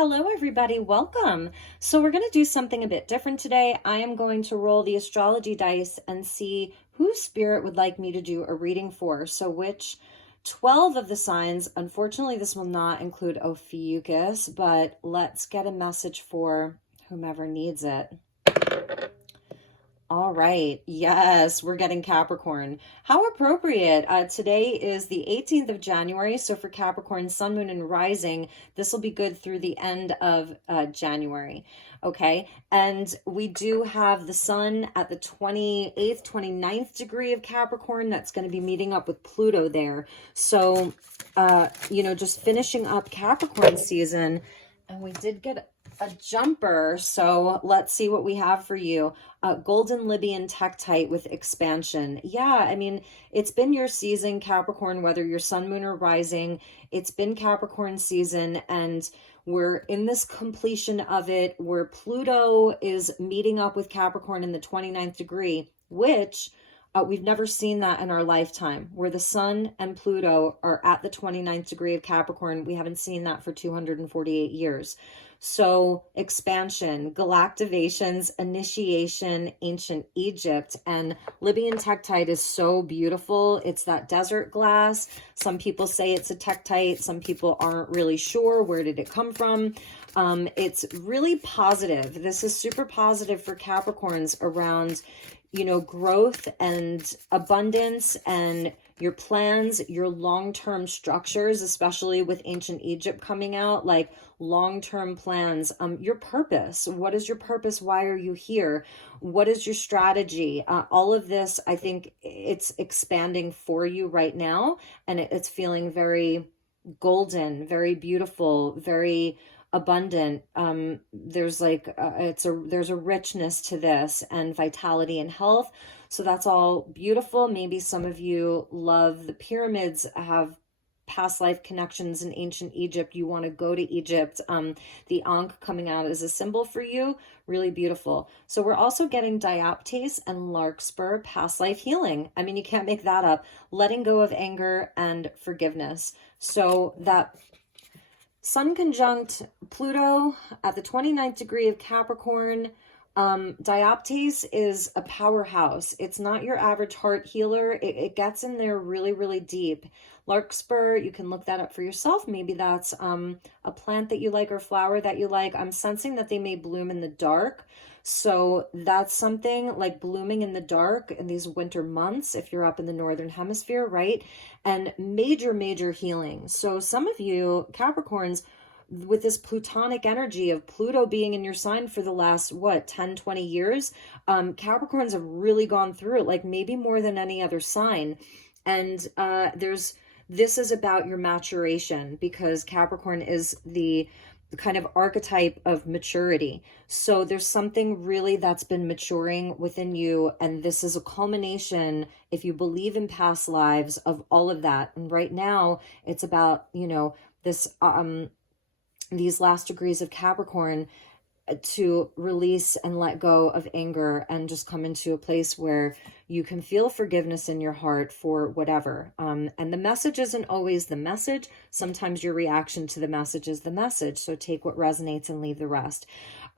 Hello, everybody. Welcome. So we're going to do something a bit different today. I am going to roll the astrology dice and see who spirit would like me to do a reading for. So which 12 of the signs, unfortunately, this will not include Ophiuchus, but let's get a message for whomever needs it. All right. Yes, we're getting Capricorn. How appropriate. Today is the 18th of January. So for Capricorn, Sun, Moon, and Rising, this will be good through the end of January. Okay. And we do have the Sun at the 28th, 29th degree of Capricorn. That's going to be meeting up with Pluto there. So, just finishing up Capricorn season. And we did get a jumper, so let's see what we have for you. Golden Libyan Tektite with expansion. Yeah, I mean, it's been your season, Capricorn, whether you're Sun, Moon, or Rising. It's been Capricorn season, and we're in this completion of it where Pluto is meeting up with Capricorn in the 29th degree, which we've never seen that in our lifetime, where the Sun and Pluto are at the 29th degree of Capricorn. We haven't seen that for 248 years. So expansion, Galactivations, initiation, ancient Egypt, and Libyan Tektite is so beautiful. It's that desert glass. Some people say it's a Tektite. Some people aren't really sure. Where did it come from? It's really positive. This is super positive for Capricorns around, growth and abundance and your plans, your long-term structures, especially with ancient Egypt coming out, like long-term plans, your purpose. What is your purpose? Why are you here? What is your strategy? All of this, I think it's expanding for you right now, and it's feeling very golden, very beautiful, very abundant. There's a richness to this, and vitality and health. So that's all beautiful. Maybe some of you love the pyramids, have past life connections in ancient Egypt. You want to go to Egypt. The Ankh coming out as a symbol for you. Really beautiful. So we're also getting dioptase and larkspur, past life healing. I mean, you can't make that up. Letting go of anger and forgiveness. So that Sun conjunct Pluto at the 29th degree of Capricorn. Dioptase is a powerhouse. It's not your average heart healer. It gets in there really, really deep. Larkspur, you can look that up for yourself. Maybe that's a plant that you like or flower that you like. I'm sensing that they may bloom in the dark. So that's something like blooming in the dark in these winter months, if you're up in the Northern Hemisphere, right? And major, major healing. So some of you Capricorns, with this plutonic energy of Pluto being in your sign for the last, 10, 20 years, Capricorns have really gone through it, like maybe more than any other sign. And this is about your maturation, because Capricorn is the kind of archetype of maturity. So there's something really that's been maturing within you, and this is a culmination, if you believe in past lives, of all of that. And right now it's about, this these last degrees of Capricorn, to release and let go of anger and just come into a place where you can feel forgiveness in your heart for whatever. And the message isn't always the message. Sometimes your reaction to the message is the message. So take what resonates and leave the rest.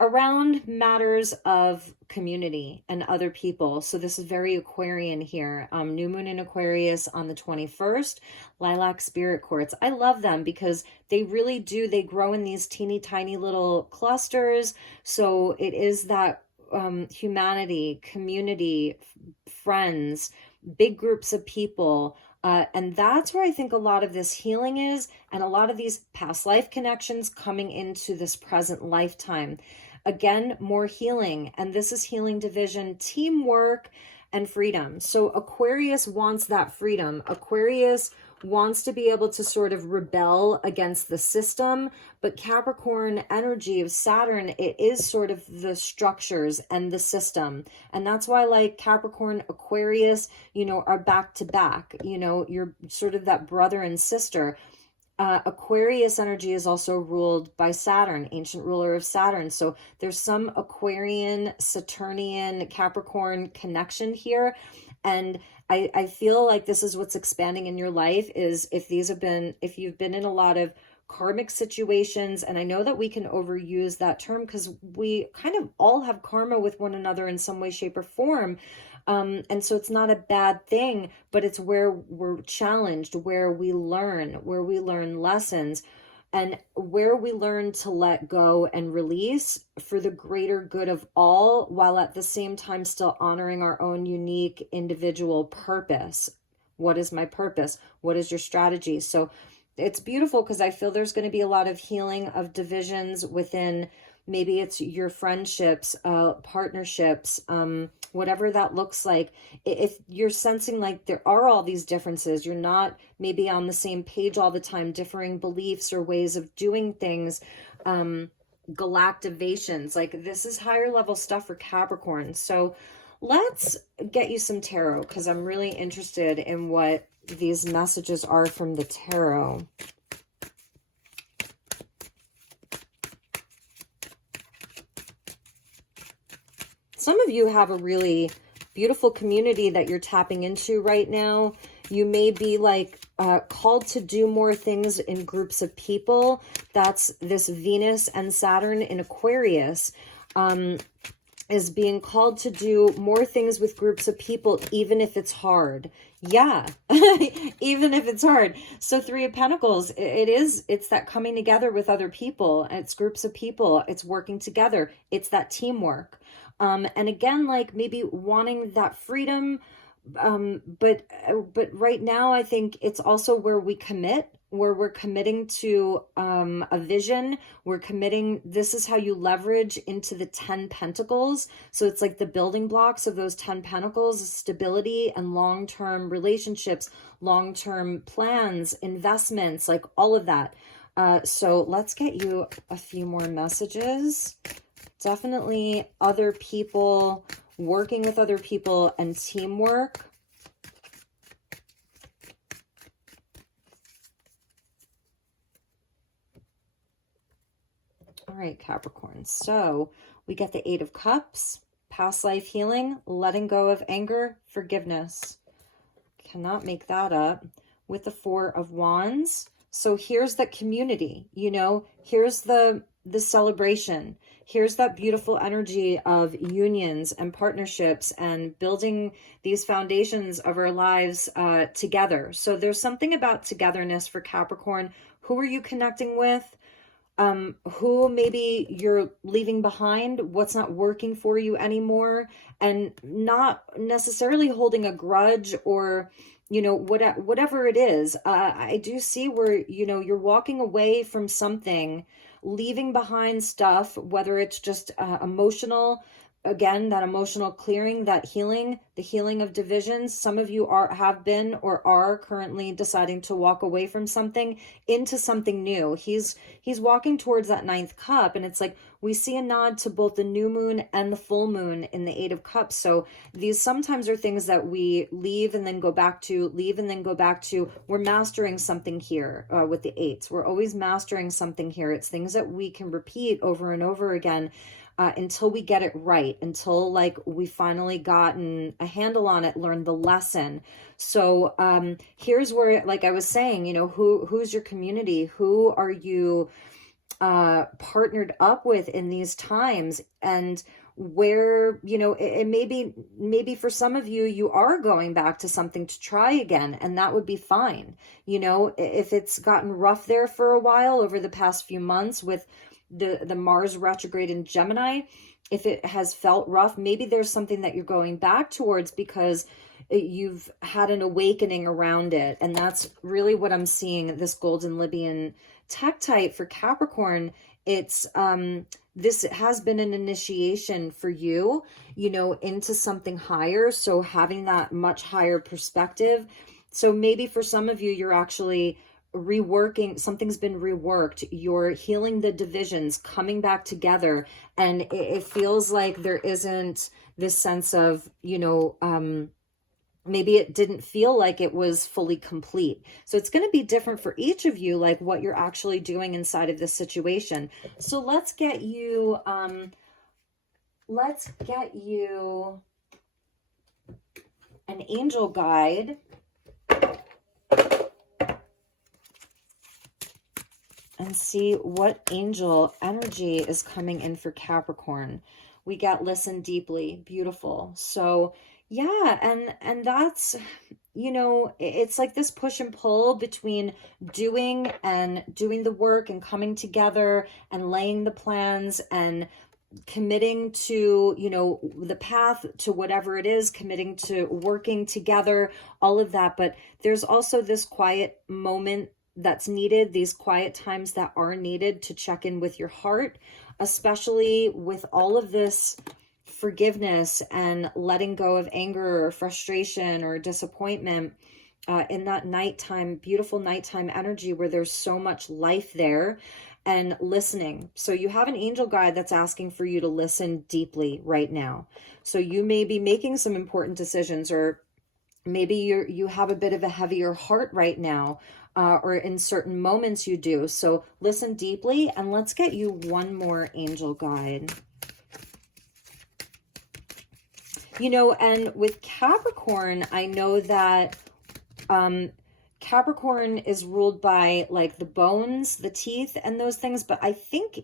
Around matters of community and other people. So this is very Aquarian here. New moon in Aquarius on the 21st. Lilac spirit quartz. I love them because they really do. They grow in these teeny tiny little clusters. So it is that humanity, community, friends, big groups of people. And that's where I think a lot of this healing is, and a lot of these past life connections coming into this present lifetime. Again, more healing. And this is healing division, teamwork, and freedom. So Aquarius wants that freedom. Aquarius wants to be able to sort of rebel against the system, but Capricorn energy of Saturn, it is sort of the structures and the system. And that's why, like, Capricorn, Aquarius, are back to back. You're sort of that brother and sister. Aquarius energy is also ruled by Saturn, ancient ruler of Saturn. So there's some Aquarian, Saturnian, Capricorn connection here. And I feel like this is what's expanding in your life, is if you've been in a lot of karmic situations. And I know that we can overuse that term because we kind of all have karma with one another in some way, shape, or form. And so it's not a bad thing, but it's where we're challenged, where we learn lessons, and where we learn to let go and release for the greater good of all, while at the same time still honoring our own unique individual purpose. What is my purpose? What is your strategy? So it's beautiful because I feel there's going to be a lot of healing of divisions within, maybe it's your friendships, partnerships, whatever that looks like. If you're sensing like there are all these differences, you're not maybe on the same page all the time, differing beliefs or ways of doing things, galactivations, like this is higher level stuff for Capricorn. So let's get you some tarot because I'm really interested in what these messages are from the tarot. Some of you have a really beautiful community that you're tapping into right now. You may be like called to do more things in groups of people. That's this Venus and Saturn in Aquarius. Is being called to do more things with groups of people, even if it's hard. Yeah, even if it's hard. So Three of Pentacles, it's that coming together with other people. It's groups of people. It's working together. It's that teamwork. And again, like maybe wanting that freedom. But right now, I think it's also where we commit, where we're committing to a vision. We're committing, this is how you leverage into the 10 Pentacles. So it's like the building blocks of those 10 Pentacles, stability and long-term relationships, long-term plans, investments, like all of that. So let's get you a few more messages. Definitely other people, working with other people, and teamwork. All right, Capricorn. So we get the Eight of Cups, past life healing, letting go of anger, forgiveness. Cannot make that up. With the Four of Wands. So here's that community, you know, here's the celebration. Here's that beautiful energy of unions and partnerships and building these foundations of our lives together. So there's something about togetherness for Capricorn. Who are you connecting with? Who maybe you're leaving behind, what's not working for you anymore, and not necessarily holding a grudge or, you know, whatever it is. I do see where, you know, you're walking away from something, leaving behind stuff, whether it's just emotional, again, that emotional clearing, that healing, the healing of divisions. Some of you have been or are currently deciding to walk away from something into something new. He's walking towards that ninth cup, and it's like we see a nod to both the new moon and the full moon in the Eight of Cups. So these sometimes are things that we leave and then go back to, leave and then go back to. We're mastering something here with the eights. We're always mastering something here. It's things that we can repeat over and over again. Until we get it right, until like we finally gotten a handle on it, learned the lesson. So here's where, like I was saying, you know, who's your community? Who are you partnered up with in these times? And where, you know, it maybe for some of you, you are going back to something to try again, and that would be fine. You know, if it's gotten rough there for a while over the past few months with the Mars retrograde in Gemini, if it has felt rough, maybe there's something that you're going back towards because you've had an awakening around it. And that's really what I'm seeing, this golden Libyan tektite for Capricorn. It's this has been an initiation for you, you know, into something higher. So having that much higher perspective. So maybe for some of you, you're actually reworking, something's been reworked, you're healing the divisions, coming back together, and it feels like there isn't this sense of, you know, maybe it didn't feel like it was fully complete. So it's going to be different for each of you, like what you're actually doing inside of this situation. So let's get you an angel guide. and see what angel energy is coming in for Capricorn. We got listen deeply, beautiful. So yeah, and that's, you know, it's like this push and pull between doing the work and coming together and laying the plans and committing to, you know, the path to whatever it is, committing to working together, all of that. But there's also this quiet moment that's needed, these quiet times that are needed to check in with your heart, especially with all of this forgiveness and letting go of anger or frustration or disappointment, in that nighttime, beautiful nighttime energy where there's so much life there, and listening. So you have an angel guide that's asking for you to listen deeply right now. So you may be making some important decisions, or maybe you have a bit of a heavier heart right now, or in certain moments you do. So listen deeply, and let's get you one more angel guide. You know, and with Capricorn, I know that Capricorn is ruled by like the bones, the teeth, and those things, but I think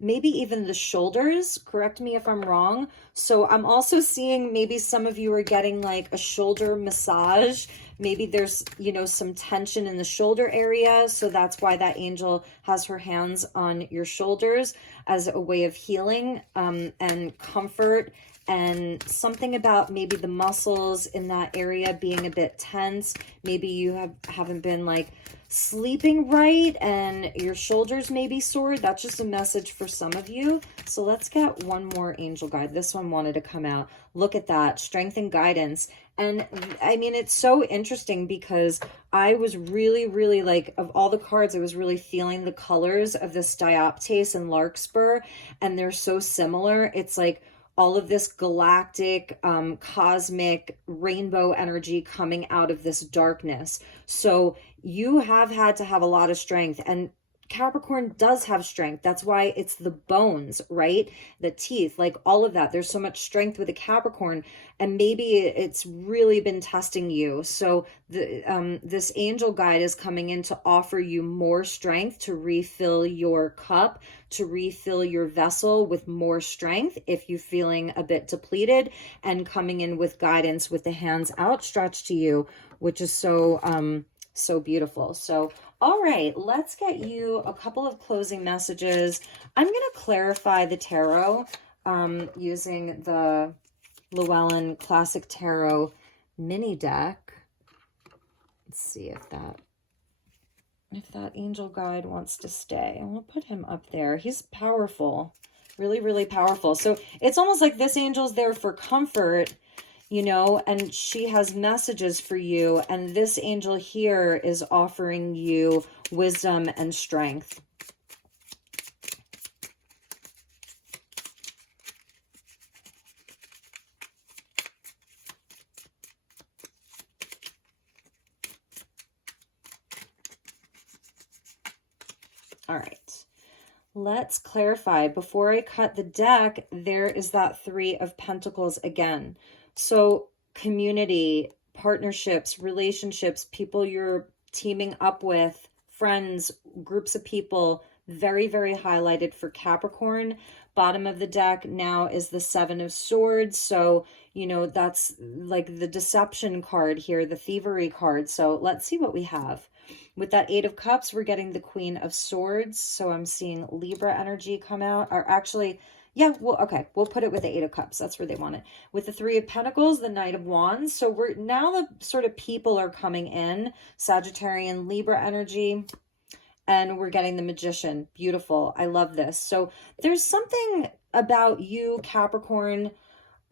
maybe even the shoulders. Correct me if I'm wrong. So I'm also seeing maybe some of you are getting like a shoulder massage. Maybe there's, you know, some tension in the shoulder area. So that's why that angel has her hands on your shoulders as a way of healing, and comfort, and something about maybe the muscles in that area being a bit tense. Maybe you haven't been like sleeping right and your shoulders may be sore. That's just a message for some of you. So let's get one more angel guide. This one wanted to come out. Look at that, strength and guidance. And I mean, it's so interesting because I was really like, of all the cards, I was really feeling the colors of this dioptase and larkspur, and they're so similar. It's like all of this galactic, cosmic rainbow energy coming out of this darkness. So you have had to have a lot of strength, and Capricorn does have strength. That's why it's the bones, right? The teeth, like all of that. There's so much strength with a Capricorn, and maybe it's really been testing you. So this angel guide is coming in to offer you more strength, to refill your cup, to refill your vessel with more strength if you're feeling a bit depleted, and coming in with guidance with the hands outstretched to you, which is so beautiful. So, all right, let's get you a couple of closing messages. I'm going to clarify the tarot, using the Llewellyn Classic Tarot mini deck. Let's see if that angel guide wants to stay. I'm going to put him up there. He's powerful, really powerful. So it's almost like this angel's there for comfort, you know, and she has messages for you. And this angel here is offering you wisdom and strength. All right, let's clarify. Before I cut the deck, there is that Three of Pentacles again. So community, partnerships, relationships, people you're teaming up with, friends, groups of people, very highlighted for Capricorn. Bottom of the deck now is the Seven of Swords. So, you know, that's like the deception card here, the thievery card. So let's see what we have. With that Eight of Cups, we're getting the Queen of Swords. So I'm seeing Libra energy come out. Or actually, yeah, well, okay, we'll put it with the Eight of Cups. That's where they want it. With the Three of Pentacles, the Knight of Wands. So we're now the sort of people are coming in. Sagittarian, Libra energy. And we're getting the Magician. Beautiful. I love this. So there's something about you, Capricorn,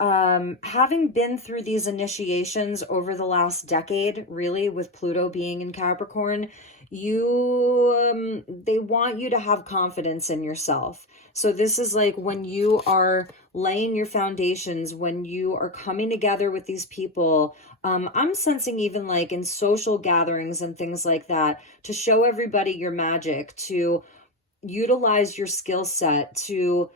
having been through these initiations over the last decade, really, with Pluto being in Capricorn, they want you to have confidence in yourself. So this is like when you are laying your foundations, when you are coming together with these people, I'm sensing even like in social gatherings and things like that, to show everybody your magic, to utilize your skill set, to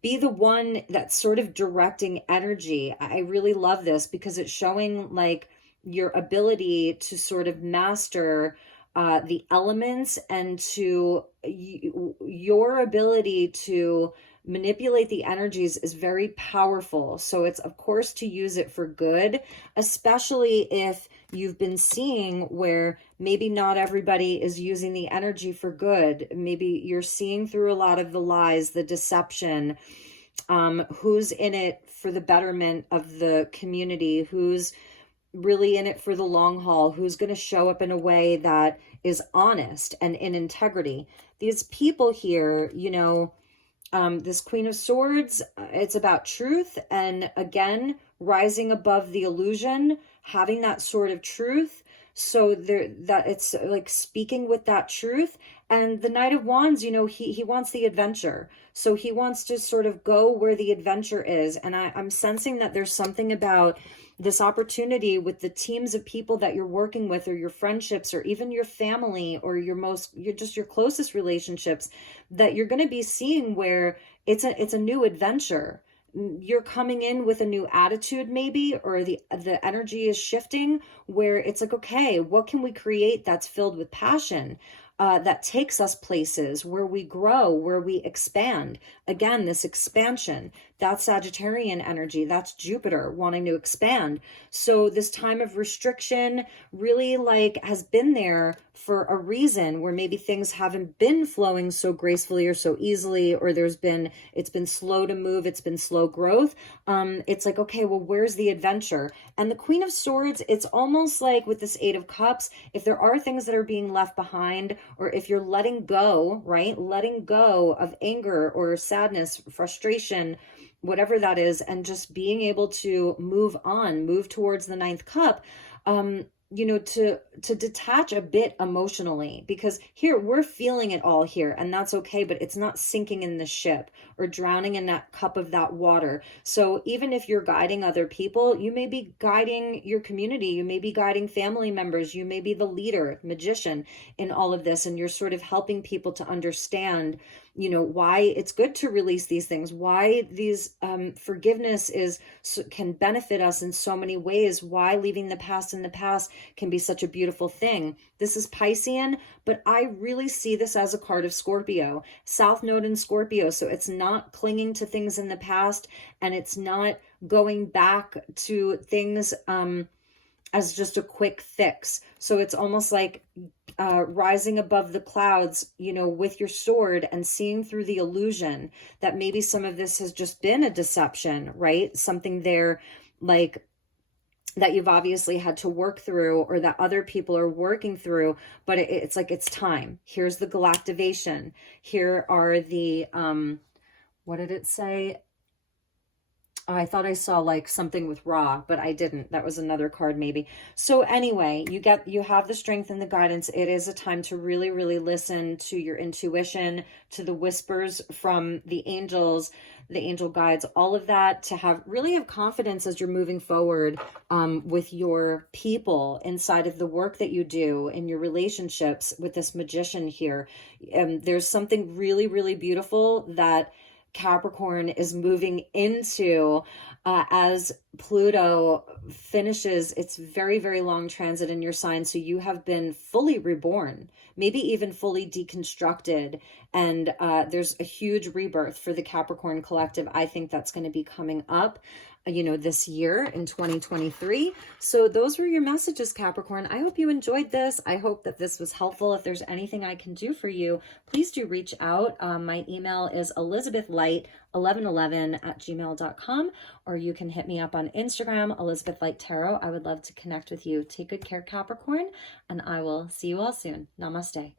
be the one that's sort of directing energy. I really love this because it's showing like your ability to sort of master the elements and to your ability to manipulate the energies is very powerful. So it's, of course, to use it for good, especially if you've been seeing where maybe not everybody is using the energy for good. Maybe you're seeing through a lot of the lies, the deception, who's in it for the betterment of the community, who's really in it for the long haul, who's going to show up in a way that is honest and in integrity. These people here, you know, this Queen of Swords, it's about truth. And again, rising above the illusion, having that sort of truth. So there, that it's like speaking with that truth. And the Knight of Wands, you know, he wants the adventure. So he wants to sort of go where the adventure is. And I'm sensing that there's something about this opportunity with the teams of people that you're working with, or your friendships, or even your family, or your closest relationships, that you're going to be seeing where it's a new adventure. You're coming in with a new attitude, maybe, or the energy is shifting where it's like, okay, what can we create that's filled with passion? That takes us places where we grow, where we expand. Again, this expansion, that's Sagittarian energy. That's Jupiter wanting to expand. So this time of restriction really like has been there for a reason, where maybe things haven't been flowing so gracefully or so easily, or it's been slow to move. It's been slow growth. It's like, okay, well, where's the adventure? And the Queen of Swords, it's almost like with this Eight of Cups, if there are things that are being left behind, or if you're letting go, right? Letting go of anger or sadness, frustration, whatever that is, and just being able to move on, move towards the ninth cup, you know, to detach a bit emotionally, because here we're feeling it all here, and that's okay, but it's not sinking in the ship or drowning in that cup of that water. So even if you're guiding other people, you may be guiding your community, you may be guiding family members, you may be the leader, magician in all of this, and you're sort of helping people to understand, you know, why it's good to release these things, why these forgiveness can benefit us in so many ways, why leaving the past in the past can be such a beautiful thing. This is Piscean, but I really see this as a card of Scorpio, South Node in Scorpio. So it's not clinging to things in the past, and it's not going back to things as just a quick fix. So it's almost like rising above the clouds, you know, with your sword, and seeing through the illusion that maybe some of this has just been a deception, right? Something there like that you've obviously had to work through, or that other people are working through, but it's like, it's time. Here's the Galactivation. Here are the, what did it say? Oh, I thought I saw like something with Ra, but I didn't. That was another card maybe. So anyway, you have the strength and the guidance. It is a time to really, really listen to your intuition, to the whispers from the angels, the angel guides, all of that, to really have confidence as you're moving forward with your people, inside of the work that you do, in your relationships with this magician here. There's something really, really beautiful that Capricorn is moving into as Pluto finishes its very, very long transit in your sign. So you have been fully reborn, maybe even fully deconstructed. And there's a huge rebirth for the Capricorn collective. I think that's going to be coming up, you know, this year in 2023. So those were your messages, Capricorn. I hope you enjoyed this. I hope that this was helpful. If there's anything I can do for you, please do reach out. My email is elizabethlight1111@gmail.com, or you can hit me up on Instagram, Elizabeth Light Tarot. I would love to connect with you. Take good care, Capricorn, and I will see you all soon. Namaste.